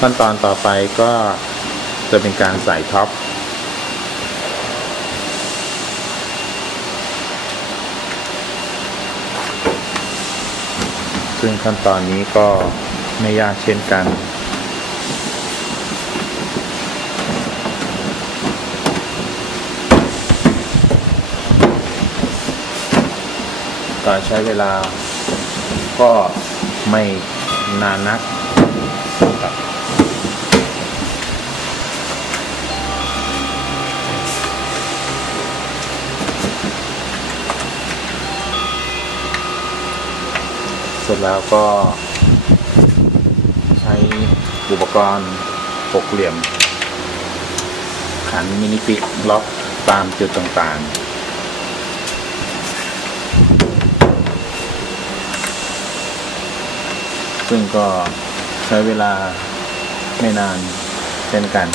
ขั้นตอนต่อไปก็จะเป็นการใส่ท็อป ซึ่งขั้นตอนนี้ก็ไม่ยากเช่นกันการใช้เวลาก็ไม่นานนักครับเสร็จแล้วก็ใช้อุปกรณ์หกเหลี่ยม ขันมินิปิล็อกตามจุดต่างๆซึ่งก็ใช้เวลาไม่นานเช่นกัน